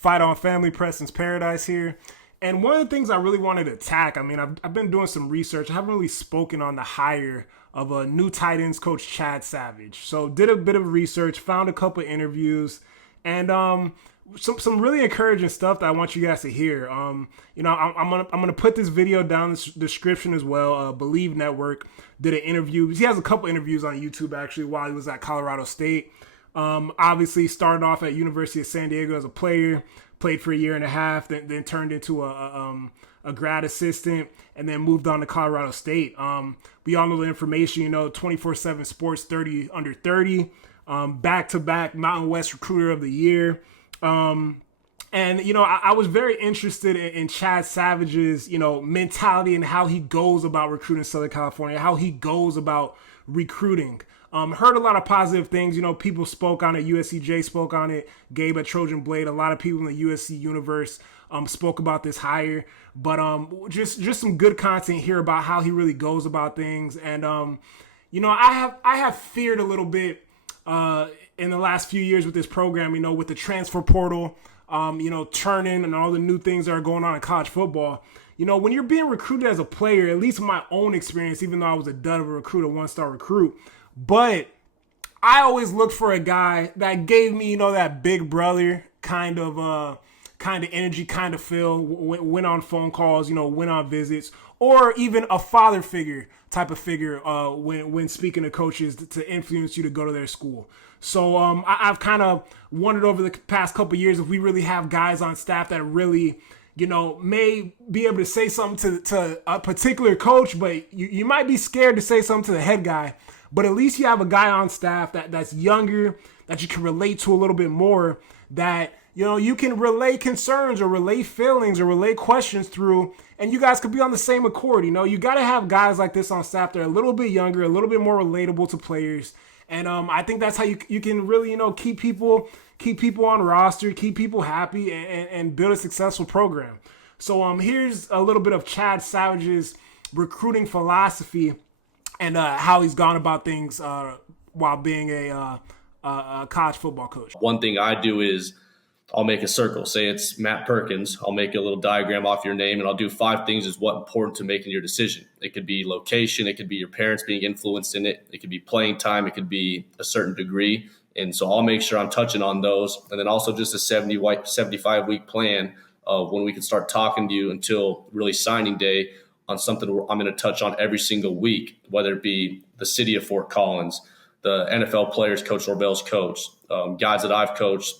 Fight On Family, Preston's Paradise here. And one of the things I really wanted to attack, I mean, I've been doing some research. I haven't really spoken on the hire of a new tight ends coach, Chad Savage. So did a bit of research, found a couple of interviews, and some really encouraging stuff that I want you guys to hear. I'm gonna put this video down in the description as well. Believe Network did an interview. He has a couple interviews on YouTube actually while he was at Colorado State. Obviously started off at University of San Diego as a player, played for a year and a half, then turned into a grad assistant, and then moved on to Colorado State. We all know the information, 24/7 Sports 30 under 30, back-to-back Mountain West Recruiter of the Year. I was very interested in Chad Savage's, mentality and how he goes about recruiting Southern California, how he goes about recruiting. Heard a lot of positive things. People spoke on it. USCJ spoke on it. Gabe at Trojan Blade. A lot of people in the USC universe spoke about this hire. But just some good content here about how he really goes about things. And I have feared a little bit in the last few years with this program. With the transfer portal, turning and all the new things that are going on in college football. When you're being recruited as a player, at least in my own experience, even though I was a dud of a recruit, a one-star recruit. But I always looked for a guy that gave me, that big brother kind of energy, kind of feel, went on phone calls, went on visits, or even a father figure type of figure when speaking to coaches to influence you to go to their school. So I've kind of wondered over the past couple of years if we really have guys on staff that really, may be able to say something to a particular coach, but you might be scared to say something to the head guy. But at least you have a guy on staff that's younger, that you can relate to a little bit more, that, you can relay concerns or relay feelings or relay questions through, and you guys could be on the same accord. You got to have guys like this on staff that are a little bit younger, a little bit more relatable to players. And I think that's how you can really, keep people on roster, keep people happy, and build a successful program. So here's a little bit of Chad Savage's recruiting philosophy and how he's gone about things while being a college football coach. One thing I do is I'll make a circle. Say it's Matt Perkins. I'll make a little diagram off your name, and I'll do 5 things is what important to making your decision. It could be location. It could be your parents being influenced in it. It could be playing time. It could be a certain degree. And so I'll make sure I'm touching on those. And then also just a 75-week plan of when we can start talking to you until really signing day on something I'm going to touch on every single week, whether it be the city of Fort Collins, the NFL players Coach Norvell's coach, guys that I've coached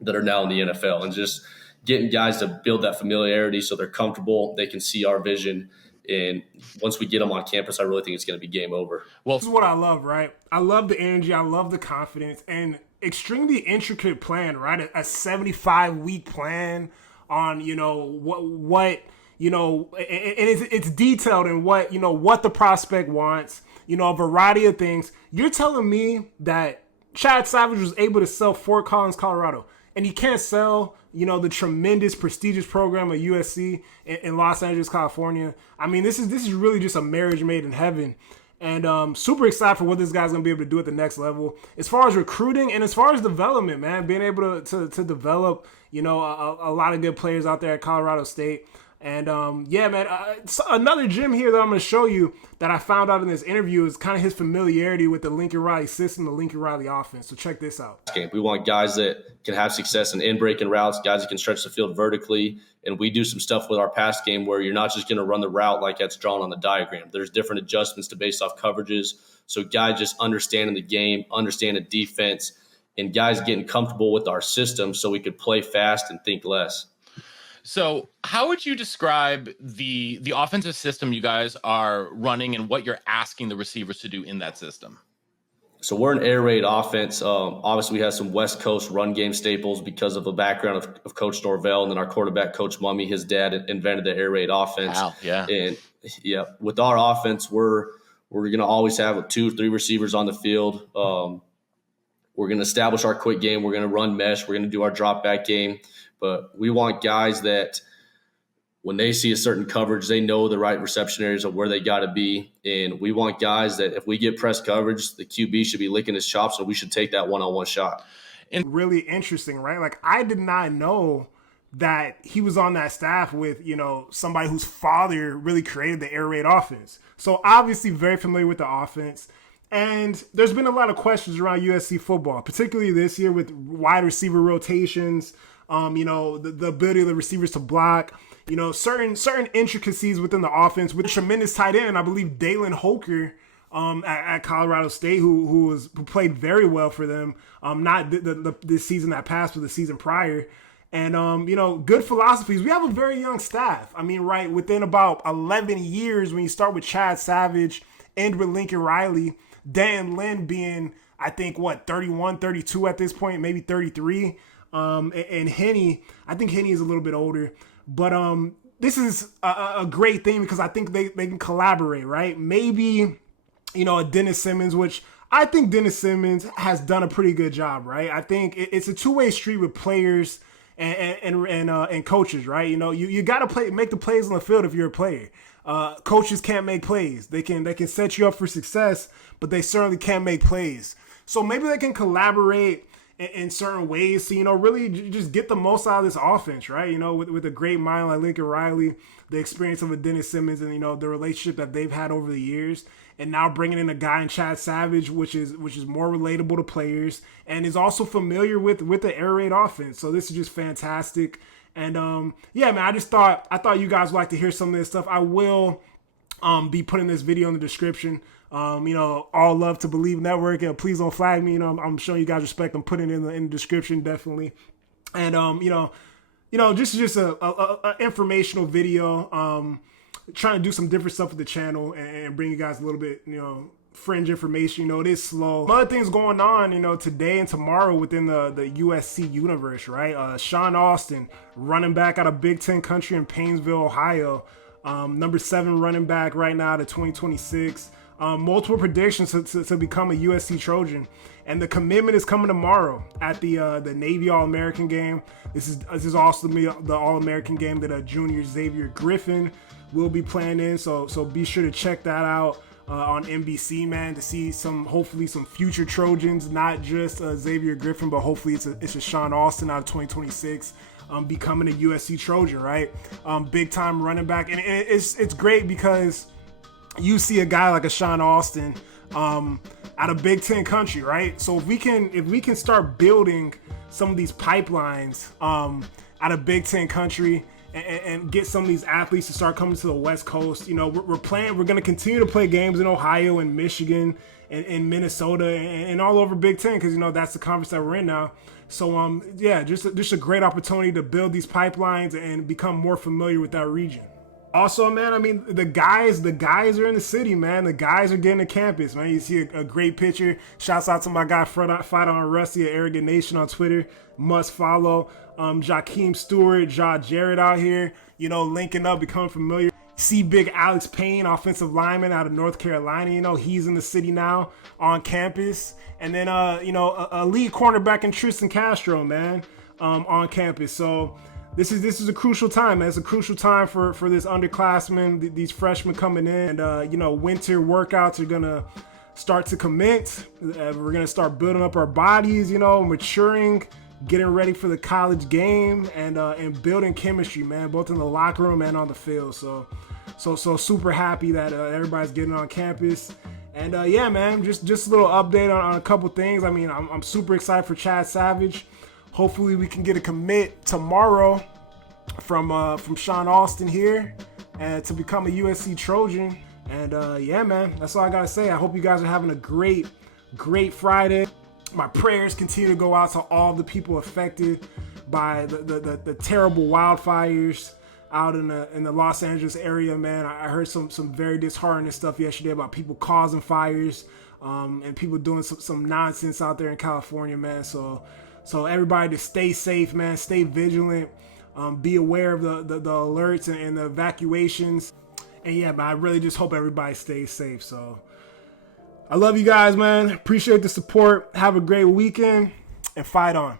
that are now in the NFL, and just getting guys to build that familiarity so they're comfortable, they can see our vision. And once we get them on campus, I really think it's going to be game over. Well, this is what I love, right? I love the energy. I love the confidence and extremely intricate plan, right? A 75-week plan on, what and it's detailed in what the prospect wants, a variety of things. You're telling me that Chad Savage was able to sell Fort Collins, Colorado, and he can't sell, the tremendous, prestigious program of USC in Los Angeles, California. I mean, this is really just a marriage made in heaven. And super excited for what this guy's going to be able to do at the next level. As far as recruiting and as far as development, man, being able to develop, a lot of good players out there at Colorado State. And another gem here that I'm going to show you that I found out in this interview is kind of his familiarity with the Lincoln Riley system, the Lincoln Riley offense. So check this out. We want guys that can have success in breaking routes, guys that can stretch the field vertically. And we do some stuff with our pass game where you're not just going to run the route like that's drawn on the diagram. There's different adjustments to based off coverages. So guys just understanding the game, understanding defense, and guys getting comfortable with our system so we could play fast and think less. So how would you describe the offensive system you guys are running and what you're asking the receivers to do in that system? So we're an air raid offense. Obviously, we have some West Coast run game staples because of the background of Coach Norvell, and then our quarterback, Coach Mummy, his dad invented the air raid offense. Wow, yeah. And yeah, with our offense, we're going to always have 2 or 3 receivers on the field. We're going to establish our quick game. We're going to run mesh. We're going to do our drop back game. But we want guys that when they see a certain coverage, they know the right reception areas of where they got to be. And we want guys that if we get press coverage, the QB should be licking his chops, and we should take that one-on-one shot. Really interesting, right? Like, I did not know that he was on that staff with, somebody whose father really created the air raid offense. So obviously very familiar with the offense. And there's been a lot of questions around USC football, particularly this year with wide receiver rotations, the ability of the receivers to block, certain intricacies within the offense with a tremendous tight end. I believe Dalen Holker at Colorado State, who played very well for them, not this season that passed, but the season prior. And, good philosophies. We have a very young staff. I mean, right, within about 11 years, when you start with Chad Savage, end with Lincoln Riley, Dan Lynn being, I think, 31, 32 at this point, maybe 33. And Henne, I think Henne is a little bit older. But this is a great thing because I think they can collaborate, right? Maybe, a Dennis Simmons, which I think Dennis Simmons has done a pretty good job, right? I think it's a two-way street with players and coaches, right? You got to make the plays on the field if you're a player. Coaches can't make plays. They can set you up for success, but they certainly can't make plays. So maybe they can collaborate in certain ways to, really just get the most out of this offense, right? With a great mind like Lincoln Riley, the experience of a Dennis Simmons and, the relationship that they've had over the years. And now bringing in a guy in Chad Savage, which is more relatable to players and is also familiar with the air raid offense. So this is just fantastic. And man, I thought you guys would like to hear some of this stuff. I will be putting this video in the description. All Love to Believe Network. Please don't flag me. I'm showing you guys respect. I'm putting it in the description definitely. And just a informational video. Trying to do some different stuff with the channel and bring you guys a little bit, fringe information. It is slow. Other things going on, today and tomorrow within the USC universe, right? Sean Austin, running back out of Big Ten country in Painesville, Ohio. Number 7 running back right now to 2026. Multiple predictions to become a USC Trojan. And the commitment is coming tomorrow at the Navy All-American game. This is also the All-American game that junior Xavier Griffin will be playing in. So be sure to check that out on NBC, man, to see hopefully some future Trojans, not just Xavier Griffin, but hopefully it's a Sean Austin out of 2026 becoming a USC Trojan, right? Big time running back. And it's great because you see a guy like a Sean Austin out of Big Ten country, right? So if we can start building some of these pipelines out of Big Ten country and get some of these athletes to start coming to the West Coast, we're going to continue to play games in Ohio and Michigan and Minnesota and all over Big Ten because that's the conference that we're in now. So just a great opportunity to build these pipelines and become more familiar with that region. Also, man, I mean, the guys are in the city, man. The guys are getting to campus, man. You see a great picture. Shouts out to my guy, Fight on Rusty at Arrogant Nation on Twitter. Must follow. Jakeem Stewart, Jarrett out here, linking up, becoming familiar. See big Alex Payne, offensive lineman out of North Carolina. He's in the city now on campus. And then, a lead cornerback in Tristan Castro, man, on campus. So this is a crucial time, man. It's a crucial time for this underclassmen, these freshmen coming in. And, winter workouts are going to start to commence. We're going to start building up our bodies, maturing, getting ready for the college game and building chemistry, man, both in the locker room and on the field. So super happy that everybody's getting on campus. And man, just a little update on a couple things. I mean, I'm super excited for Chad Savage. Hopefully we can get a commit tomorrow from Sean Austin here and to become a USC Trojan. And man, that's all I gotta say. I hope you guys are having a great Friday. My prayers continue to go out to all the people affected by the terrible wildfires out in the Los Angeles area, man. I heard some very disheartening stuff yesterday about people causing fires and people doing some nonsense out there in California, man. So everybody just stay safe, man. Stay vigilant. Be aware of the alerts and the evacuations. And yeah, man, I really just hope everybody stays safe. So I love you guys, man. Appreciate the support. Have a great weekend and fight on.